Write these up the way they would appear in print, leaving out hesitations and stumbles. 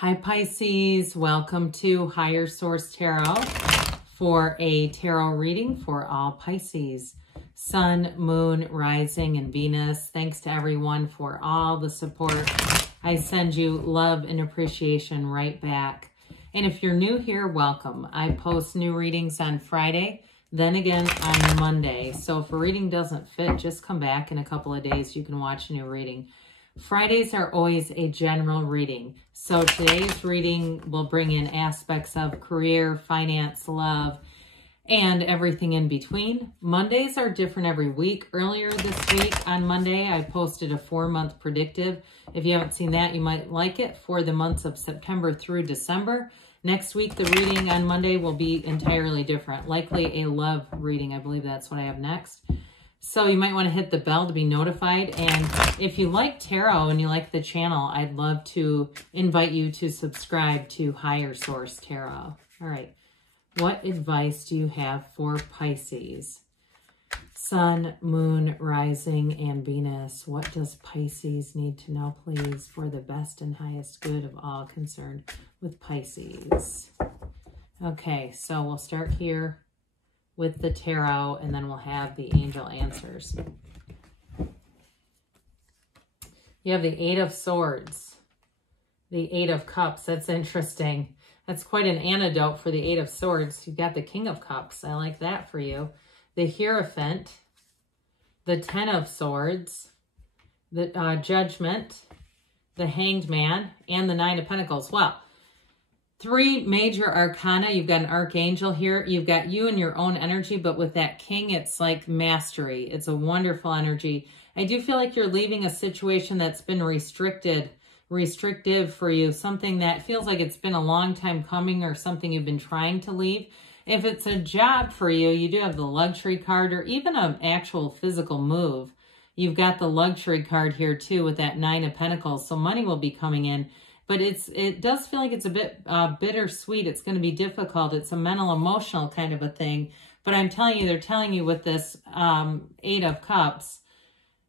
Hi Pisces, welcome to Higher Source Tarot for a tarot reading for all Pisces. Sun, Moon, Rising, and Venus. Thanks to everyone for all the support. I send you love and appreciation right back. And if you're new here, welcome. I post new readings on Friday, then again on Monday. So if a reading doesn't fit, just come back in a couple of days. You can watch a new reading. Fridays are always a general reading. So today's reading will bring in aspects of career, finance, love, and everything in between. Mondays are different every week. Earlier this week on Monday, I posted a 4-month predictive. If you haven't seen that, you might like it for the months of September through December. Next week, the reading on Monday will be entirely different. Likely a love reading. I believe that's what I have next. So you might want to hit the bell to be notified. And if you like tarot and you like the channel, I'd love to invite you to subscribe to Higher Source Tarot. All right. What advice do you have for Pisces? Sun, Moon, Rising, and Venus. What does Pisces need to know, please, for the best and highest good of all concerned with Pisces? Okay, so we'll start here with the tarot, and then we'll have the angel answers. You have the 8 of Swords, the 8 of Cups. That's interesting. That's quite an antidote for the 8 of Swords. You've got the King of Cups. I like that for you. The Hierophant, the 10 of Swords, the Judgment, the Hanged Man, and the 9 of Pentacles. Wow. 3 major arcana. You've got an archangel here. You've got you and your own energy, but with that king, it's like mastery. It's a wonderful energy. I do feel like you're leaving a situation that's been restrictive for you, something that feels like it's been a long time coming or something you've been trying to leave. If it's a job for you, you do have the luxury card or even an actual physical move. You've got the luxury card here too with that 9 of Pentacles. So money will be coming in. But it does feel like it's a bit bittersweet. It's going to be difficult. It's a mental, emotional kind of a thing. But I'm telling you, they're telling you with this 8 of Cups,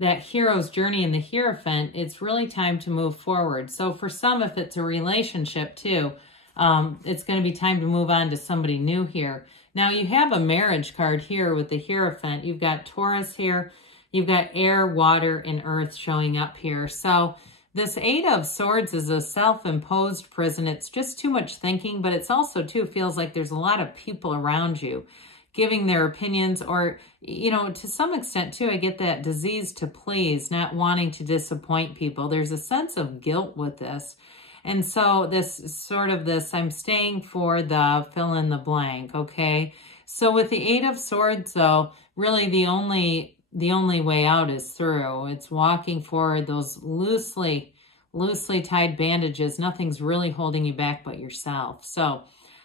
that hero's journey and the Hierophant, it's really time to move forward. So for some, if it's a relationship too, it's going to be time to move on to somebody new here. Now you have a marriage card here with the Hierophant. You've got Taurus here. You've got air, water, and earth showing up here. So this 8 of Swords is a self-imposed prison. It's just too much thinking, but it's also, too, feels like there's a lot of people around you giving their opinions or, you know, to some extent, too, I get that disease to please, not wanting to disappoint people. There's a sense of guilt with this. And so I'm staying for the fill in the blank, okay? So with the 8 of Swords, though, really the only way out is through. It's walking forward, those loosely tied bandages. Nothing's really holding you back but yourself. So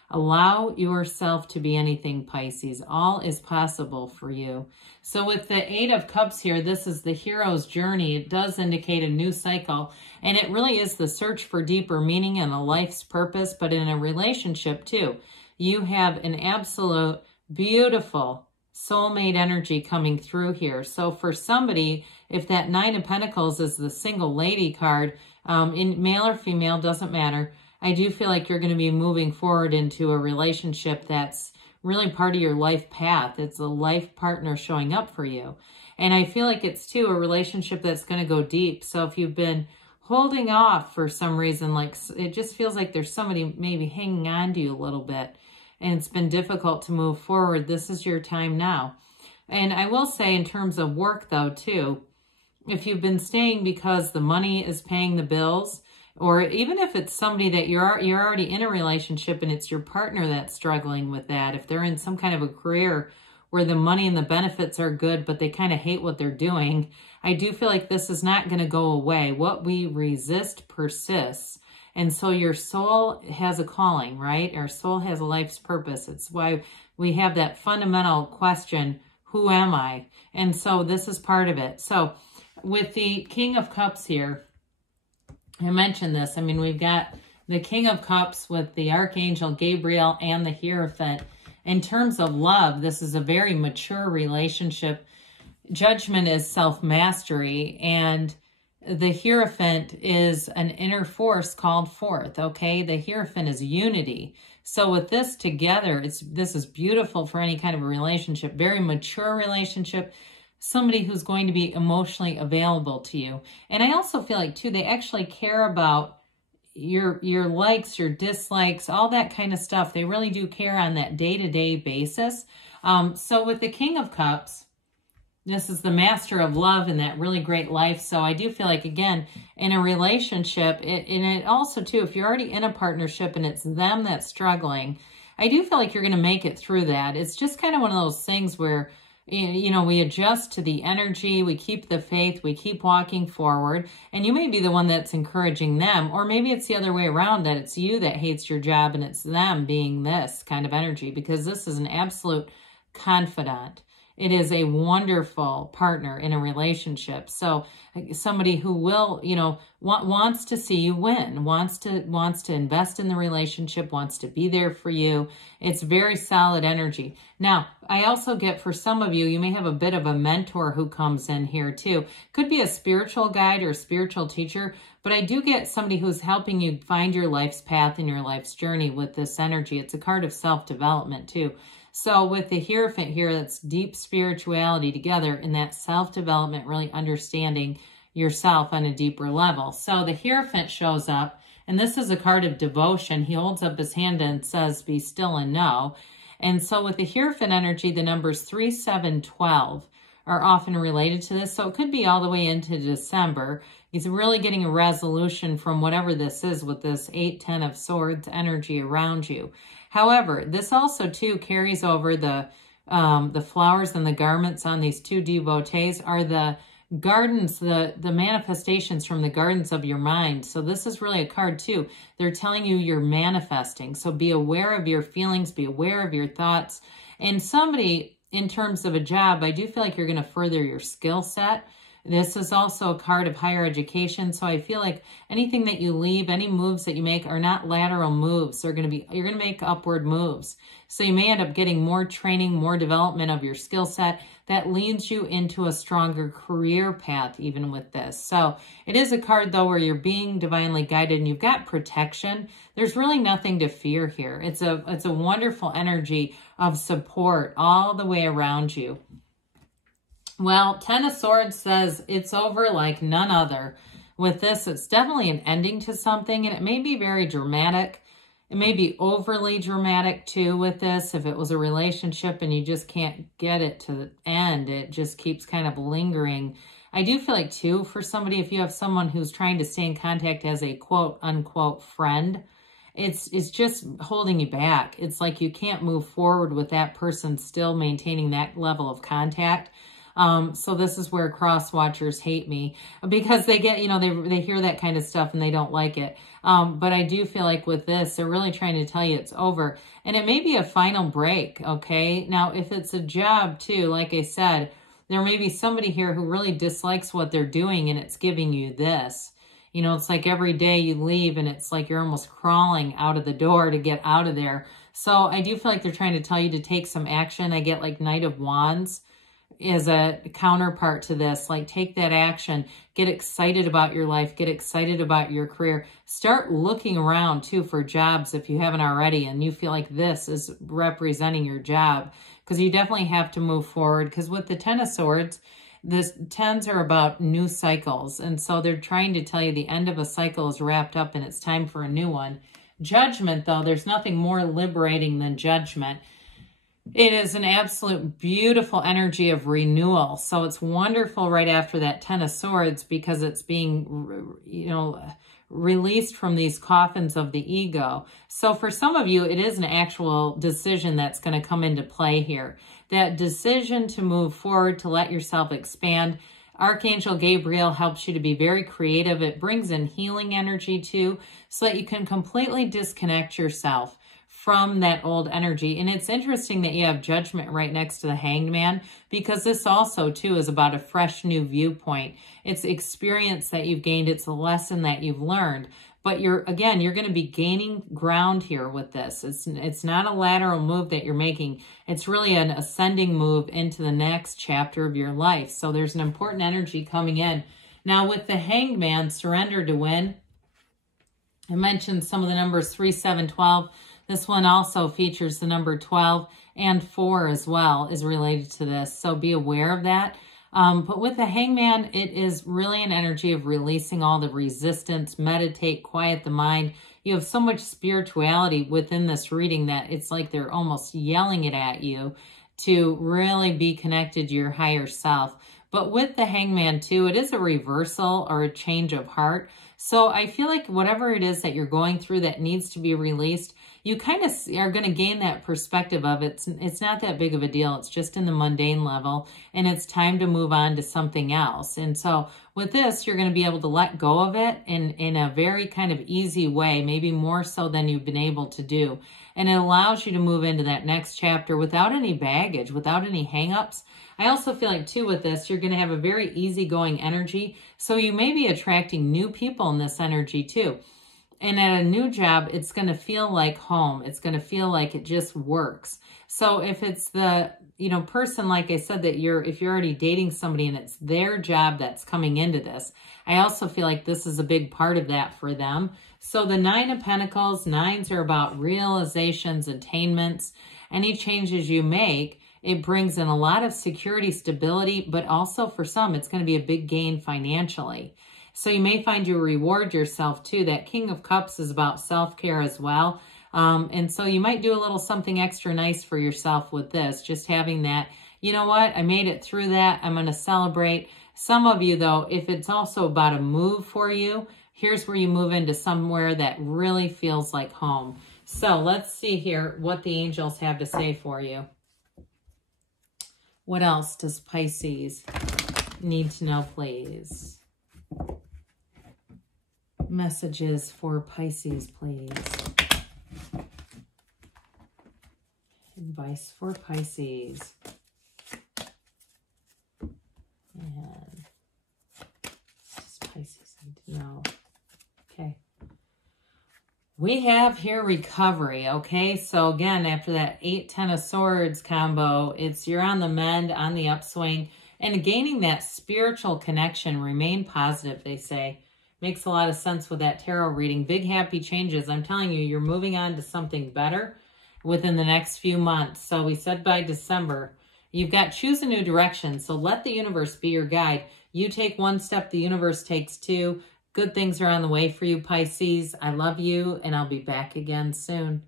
allow yourself to be anything, Pisces. All is possible for you. So with the 8 of Cups here, this is the hero's journey. It does indicate a new cycle. And it really is the search for deeper meaning and a life's purpose, but in a relationship too. You have an absolute beautiful soulmate energy coming through here. So for somebody, if that 9 of Pentacles is the single lady card, in male or female, doesn't matter. I do feel like you're going to be moving forward into a relationship that's really part of your life path. It's a life partner showing up for you. And I feel like it's, too, a relationship that's going to go deep. So if you've been holding off for some reason, like it just feels like there's somebody maybe hanging on to you a little bit, and it's been difficult to move forward, this is your time now. And I will say in terms of work, though, too, if you've been staying because the money is paying the bills, or even if it's somebody that you're already in a relationship and it's your partner that's struggling with that, if they're in some kind of a career where the money and the benefits are good, but they kind of hate what they're doing, I do feel like this is not going to go away. What we resist persists. And so your soul has a calling, right? Our soul has a life's purpose. It's why we have that fundamental question, who am I? And so this is part of it. So with the King of Cups here, I mentioned this. I mean, we've got the King of Cups with the Archangel Gabriel and the Hierophant. In terms of love, this is a very mature relationship. Judgment is self-mastery, and the Hierophant is an inner force called forth, okay? The Hierophant is unity. So with this together, this is beautiful for any kind of a relationship, very mature relationship, somebody who's going to be emotionally available to you. And I also feel like, too, they actually care about your likes, your dislikes, all that kind of stuff. They really do care on that day-to-day basis. So with the King of Cups, this is the master of love and that really great life. So I do feel like, again, in a relationship, and it also, too, if you're already in a partnership and it's them that's struggling, I do feel like you're going to make it through that. It's just kind of one of those things where, you know, we adjust to the energy, we keep the faith, we keep walking forward, and you may be the one that's encouraging them, or maybe it's the other way around, that it's you that hates your job and it's them being this kind of energy, because this is an absolute confidant. It is a wonderful partner in a relationship. So somebody who will, you know, wants to see you win, wants to invest in the relationship, wants to be there for you. It's very solid energy. Now, I also get, for some of you, you may have a bit of a mentor who comes in here too. Could be a spiritual guide or a spiritual teacher, but I do get somebody who's helping you find your life's path and your life's journey with this energy. It's a card of self-development too. So with the Hierophant here, that's deep spirituality together in that self-development, really understanding yourself on a deeper level. So the Hierophant shows up, and this is a card of devotion. He holds up his hand and says, be still and know. And so with the Hierophant energy, the numbers 3, 7, 12 are often related to this. So it could be all the way into December. He's really getting a resolution from whatever this is with this 8, 10 of Swords energy around you. However, this also, too, carries over the flowers and the garments on these two devotees are the gardens, the manifestations from the gardens of your mind. So this is really a card, too. They're telling you you're manifesting. So be aware of your feelings, be aware of your thoughts. And somebody, in terms of a job, I do feel like you're going to further your skill set. This is also a card of higher education. So I feel like anything that you leave, any moves that you make are not lateral moves. They're going to be, you're going to make upward moves. So you may end up getting more training, more development of your skill set that leads you into a stronger career path even with this. So it is a card though where you're being divinely guided and you've got protection. There's really nothing to fear here. It's a wonderful energy of support all the way around you. Well, 10 of Swords says it's over like none other. With this, it's definitely an ending to something, and it may be very dramatic. It may be overly dramatic, too, with this. If it was a relationship and you just can't get it to the end, it just keeps kind of lingering. I do feel like, too, for somebody, if you have someone who's trying to stay in contact as a quote-unquote friend, it's just holding you back. It's like you can't move forward with that person still maintaining that level of contact. So this is where cross watchers hate me because they get, you know, they hear that kind of stuff and they don't like it. But I do feel like with this, they're really trying to tell you it's over and it may be a final break. Okay. Now, if it's a job too, like I said, there may be somebody here who really dislikes what they're doing and it's giving you this. You know, it's like every day you leave and it's like you're almost crawling out of the door to get out of there. So I do feel like they're trying to tell you to take some action. I get like Knight of Wands is a counterpart to this. Like, take that action, get excited about your life, get excited about your career. Start looking around too for jobs if you haven't already and you feel like this is representing your job, because you definitely have to move forward. Because with the 10 of Swords, the 10s are about new cycles, and so they're trying to tell you the end of a cycle is wrapped up and it's time for a new one. Judgment, though, there's nothing more liberating than judgment. It is an absolute beautiful energy of renewal. So it's wonderful right after that 10 of Swords because it's being, you know, released from these coffins of the ego. So for some of you, it is an actual decision that's going to come into play here. That decision to move forward, to let yourself expand. Archangel Gabriel helps you to be very creative. It brings in healing energy too, so that you can completely disconnect yourself from that old energy. And it's interesting that you have Judgment right next to the Hanged Man, because this also too is about a fresh new viewpoint. It's experience that you've gained. It's a lesson that you've learned. But you're going to be gaining ground here with this. It's not a lateral move that you're making. It's really an ascending move into the next chapter of your life. So there's an important energy coming in. Now with the Hanged Man, surrender to win. I mentioned some of the numbers 3, 7, 12. This one also features the number 12 and 4 as well is related to this. So be aware of that. But with the Hangman, it is really an energy of releasing all the resistance, meditate, quiet the mind. You have so much spirituality within this reading that it's like they're almost yelling it at you to really be connected to your higher self. But with the Hangman too, it is a reversal or a change of heart. So I feel like whatever it is that you're going through that needs to be released, you kind of are going to gain that perspective of it's not that big of a deal. It's just in the mundane level, and it's time to move on to something else. And so with this, you're going to be able to let go of it in a very kind of easy way, maybe more so than you've been able to do. And it allows you to move into that next chapter without any baggage, without any hangups. I also feel like, too, with this, you're going to have a very easygoing energy. So you may be attracting new people in this energy, too. And at a new job, it's going to feel like home. It's going to feel like it just works. So if it's the, person, like I said, that if you're already dating somebody and it's their job that's coming into this, I also feel like this is a big part of that for them. So the 9 of Pentacles, 9s are about realizations, attainments, any changes you make. It brings in a lot of security, stability, but also for some, it's going to be a big gain financially. So you may find you reward yourself too. That King of Cups is about self-care as well. And so you might do a little something extra nice for yourself with this. Just having that, you know what, I made it through that. I'm going to celebrate. Some of you though, if it's also about a move for you, here's where you move into somewhere that really feels like home. So let's see here what the angels have to say for you. What else does Pisces need to know, please? Messages for Pisces, please. Advice for Pisces. And what does Pisces need to know? Okay. We have here recovery, okay? So again, after that 8, 10 of Swords combo, you're on the mend, on the upswing, and gaining that spiritual connection. Remain positive, they say. Makes a lot of sense with that tarot reading. Big happy changes. I'm telling you, you're moving on to something better within the next few months. So we said by December, you've got choose a new direction. So let the universe be your guide. You take one step, the universe takes 2. Good things are on the way for you, Pisces. I love you, and I'll be back again soon.